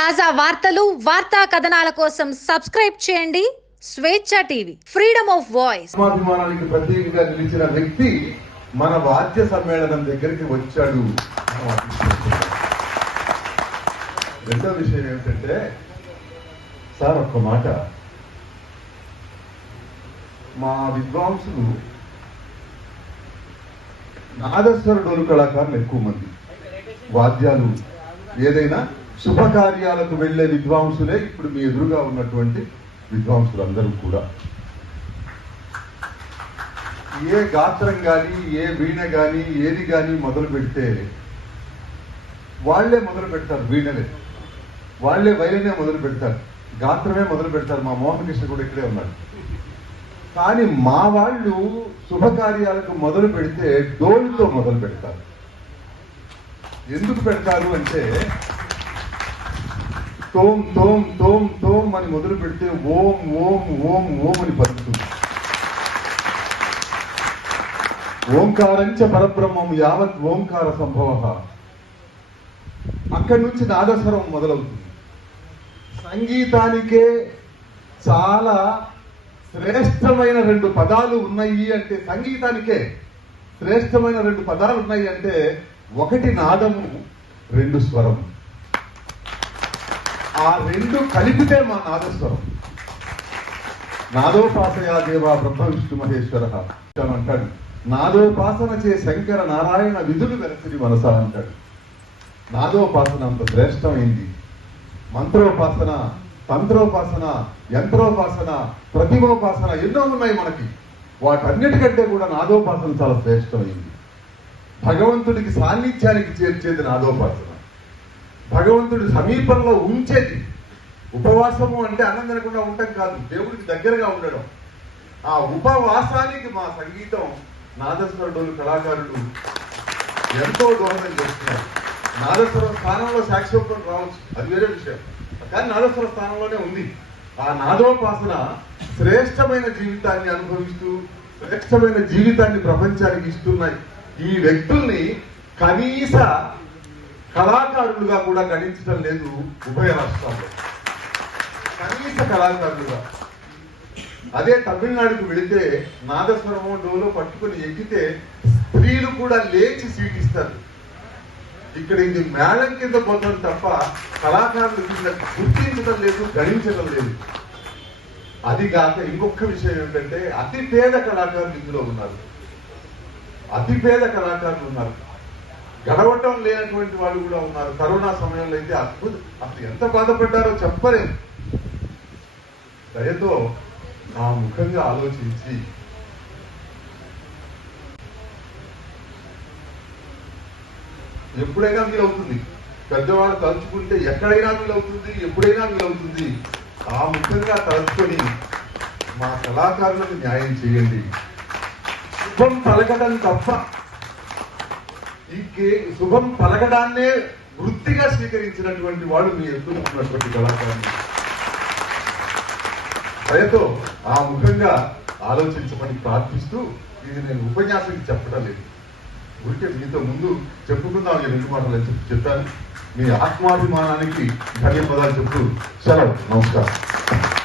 తాజా వార్తలు వార్తా కథనాల కోసం సబ్స్క్రైబ్ చేయండి. Swecha TV freedom of voice. ఆత్మాభిమానానికి ప్రత్యేకంగా నిలిచిన వ్యక్తి మన వాద్య సమ్మేళనం దగ్గరికి వచ్చాడు. రెండో విషయం ఏమిటంటే సార్ ఒక్క మాట. మా విద్వాంసులు నాదస్వర డోలు కళాకారులు ఎక్కువ మంది. వాద్యాలు ఏదైనా శుభకార్యాలకు వెళ్ళే విద్వాంసులే ఇప్పుడు మీ ఎదురుగా ఉన్నటువంటి విద్వాంసులందరూ కూడా. ఏ గాత్రం కానీ ఏ వీణ కానీ ఏది కానీ మొదలు పెడితే వాళ్ళే మొదలు పెడతారు వీణలే. వాళ్ళే వైలనే మొదలు పెడతారు. గాత్రమే మొదలు పెడతారు. మా మోహన్ కృష్ణ కూడా ఇక్కడే ఉన్నాడు. కానీ మా వాళ్ళు శుభకార్యాలకు మొదలు పెడితే డోలుతో మొదలు పెడతారు. ఎందుకు పెడతారు అంటే తోం తోం తోం తోం అని మొదలు పెడితే ఓం ఓం ఓం ఓం అని పలుకుతుంది. ఓంకారంచ పరబ్రహ్మం యావత్ ఓంకార సంభవ. అక్కడి నుంచి నాదస్వరం మొదలవుతుంది. సంగీతానికే చాలా శ్రేష్టమైన రెండు పదాలు ఉన్నాయి అంటే సంగీతానికే శ్రేష్టమైన రెండు పదాలు ఉన్నాయి అంటే ఒకటి నాదము రెండు స్వరం ఆ రెండు కలిపితే మా నాదస్వరం. నాదోపాసయా దేవా బ్రహ్మ విష్ణు మహేశ్వర. అంటాడు. నాదోపాసన చే శంకర నారాయణ విధులు వెలసిరి మనస అంటాడు. నాదోపాసన అంత శ్రేష్టమైంది. మంత్రోపాసన తంత్రోపాసన యంత్రోపాసన ప్రతిమోపాసన ఎన్నో ఉన్నాయి మనకి. వాటన్నిటికంటే కూడా నాదోపాసన చాలా శ్రేష్టమైంది. భగవంతుడికి సాన్నిధ్యానికి చేర్చేది నాదోపాసన. భగవంతుడి సమీపంలో ఉంచేది. ఉపవాసము అంటే అన్నం తినకుండా ఉండటం కాదు దేవుడికి దగ్గరగా ఉండడం. ఆ ఉపవాసానికి మా సంగీతం నాదస్వరుడు కళాకారులు ఎంతో దోహదం చేస్తున్నారు. నాదస్వరం స్థానంలో సాక్షిత్వం రావచ్చు అది వేరే విషయం. కానీ నాదస్వర స్థానంలోనే ఉంది. ఆ నాదోపాసన శ్రేష్టమైన జీవితాన్ని అనుభవిస్తూ శ్రేష్టమైన జీవితాన్ని ప్రపంచానికి ఇస్తున్నాయి. ఈ వ్యక్తుల్ని కనీస కళాకారులుగా కూడా గణించడం లేదు ఉభయ రాష్ట్రాల్లో. కనీస కళాకారులుగా. అదే తమిళనాడుకు వెళితే నాదస్వరము డోలో పట్టుకుని ఎక్కితే స్త్రీలు కూడా లేచి సీటిస్తారు ఇక్కడ ఇది మేళం కింద పొందడం తప్ప కళాకారులు కింద గుర్తించడం లేదు గణించడం లేదు. అది కాక ఇంకొక విషయం ఏంటంటే అతి పేద కళాకారులు ఇందులో ఉన్నారు. అతి పేద కళాకారులు ఉన్నారు. గడవటం లేనటువంటి వాళ్ళు కూడా ఉన్నారు. కరోనా సమయంలో అయితే అద్భుత అసలు ఎంత బాధపడ్డారో చెప్పలేదు దయతో నా ముఖంగా ఆలోచించి ఎప్పుడైనా వీలవుతుంది. పెద్దవారు తలుచుకుంటే ఎక్కడైనా వీలవుతుంది ఎప్పుడైనా వీలవుతుంది. ఆ ముఖంగా తలుచుకొని మా కళాకారులకు న్యాయం చేయండి. శుభం పలకడం తప్ప ఈ శుభం పలకడాన్నే వృత్తిగా స్వీకరించినటువంటి వాడు మీ ఎదుర్కొన్నటువంటి కళాకారుడు. దయతో ఆ ముఖంగా ఆలోచించమని ప్రార్థిస్తూ ఇది నేను ఉపన్యాసం చెప్పడం లేదు. ఊరికే మీతో ముందు చెప్పుకుందాం ఈ రెండు మాటలు అని చెప్పి చెప్పాను. మీ ఆత్మాభిమానానికి ధన్యవాదాలు చెప్తూ సెలవు. నమస్కారం.